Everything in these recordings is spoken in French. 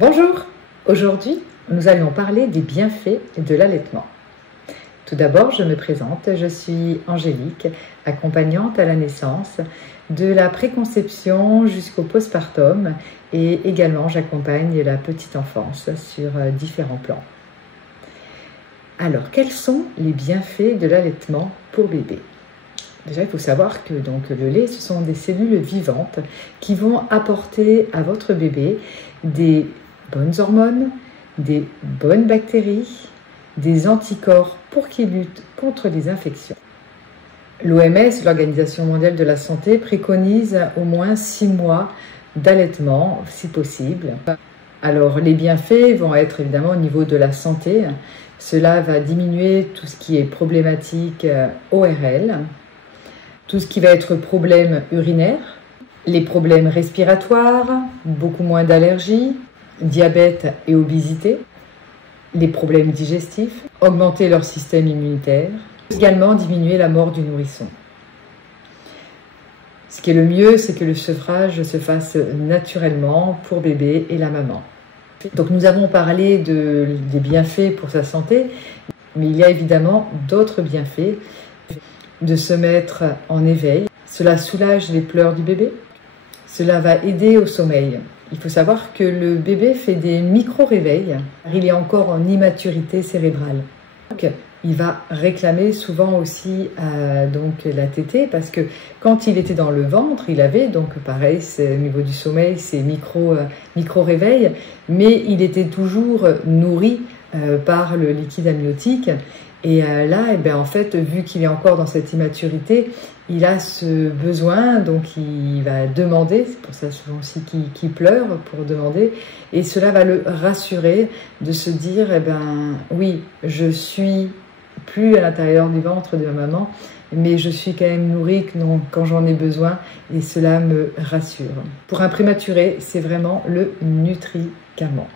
Bonjour, aujourd'hui nous allons parler des bienfaits de l'allaitement. Tout d'abord, je me présente, je suis Angélique, accompagnante à la naissance, de la préconception jusqu'au postpartum et également j'accompagne la petite enfance sur différents plans. Alors, quels sont les bienfaits de l'allaitement pour bébé? Déjà, il faut savoir que le lait, ce sont des cellules vivantes qui vont apporter à votre bébé des bonnes hormones, des bonnes bactéries, des anticorps pour qu'il lutte contre les infections. L'OMS, l'Organisation mondiale de la santé, préconise au moins 6 mois d'allaitement, si possible. Alors, les bienfaits vont être évidemment au niveau de la santé. Cela va diminuer tout ce qui est problématique ORL, tout ce qui va être problème urinaire, les problèmes respiratoires, beaucoup moins d'allergies, diabète et obésité, les problèmes digestifs, augmenter leur système immunitaire, également diminuer la mort du nourrisson. Ce qui est le mieux, c'est que le sevrage se fasse naturellement pour bébé et la maman. Donc nous avons parlé des bienfaits pour sa santé, mais il y a évidemment d'autres bienfaits. De se mettre en éveil, cela soulage les pleurs du bébé, cela va aider au sommeil. Il faut savoir que le bébé fait des micro-réveils, car il est encore en immaturité cérébrale. Donc, il va réclamer souvent aussi la tétée, parce que quand il était dans le ventre, il avait donc pareil, au niveau du sommeil, ces micro-réveils, mais il était toujours nourri par le liquide amniotique. Et là, en fait, vu qu'il est encore dans cette immaturité, il a ce besoin, donc il va demander, c'est pour ça souvent aussi qu'il pleure pour demander, et cela va le rassurer de se dire, oui, je suis plus à l'intérieur du ventre de ma maman, mais je suis quand même nourrie quand j'en ai besoin, et cela me rassure. Pour un prématuré, c'est vraiment le nutricament.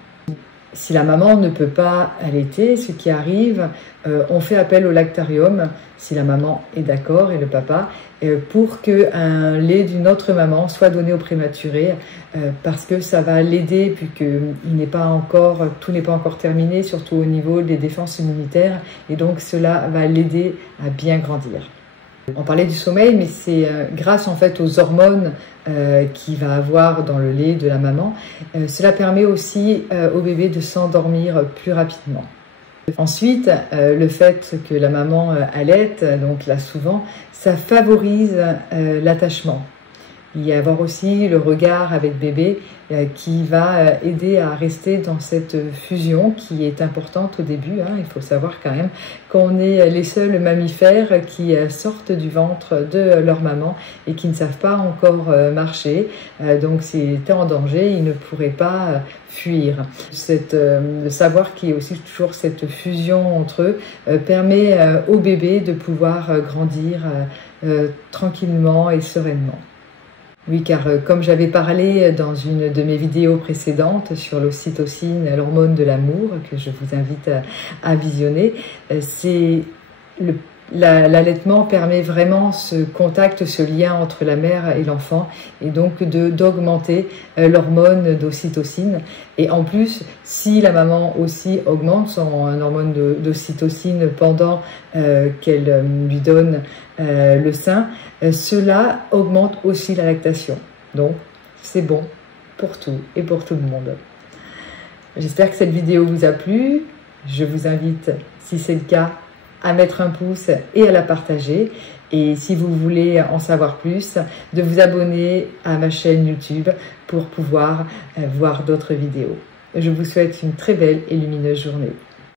Si la maman ne peut pas allaiter, ce qui arrive, on fait appel au lactarium, si la maman est d'accord et le papa, pour qu'un lait d'une autre maman soit donné au prématuré, parce que ça va l'aider, puisque tout n'est pas encore terminé, surtout au niveau des défenses immunitaires, et donc cela va l'aider à bien grandir. On parlait du sommeil, mais c'est grâce en fait aux hormones qu'il va avoir dans le lait de la maman. Cela permet aussi au bébé de s'endormir plus rapidement. Ensuite, le fait que la maman allaite, donc là souvent, ça favorise l'attachement. Il y a avoir aussi le regard avec bébé qui va aider à rester dans cette fusion qui est importante au début. Il faut savoir quand même qu'on est les seuls mammifères qui sortent du ventre de leur maman et qui ne savent pas encore marcher. Donc s'ils étaient en danger, ils ne pourraient pas fuir. De savoir qu'il y a aussi toujours cette fusion entre eux permet au bébé de pouvoir grandir tranquillement et sereinement. Oui, car comme j'avais parlé dans une de mes vidéos précédentes sur l'ocytocine, l'hormone de l'amour, que je vous invite à visionner, l'allaitement permet vraiment ce contact, ce lien entre la mère et l'enfant, et donc d'augmenter l'hormone d'ocytocine. Et en plus, si la maman aussi augmente son hormone d'ocytocine pendant qu'elle lui donne le sein, cela augmente aussi la lactation. Donc, c'est bon pour tout et pour tout le monde. J'espère que cette vidéo vous a plu. Je vous invite, si c'est le cas, à mettre un pouce et à la partager. Et si vous voulez en savoir plus, de vous abonner à ma chaîne YouTube pour pouvoir voir d'autres vidéos. Je vous souhaite une très belle et lumineuse journée.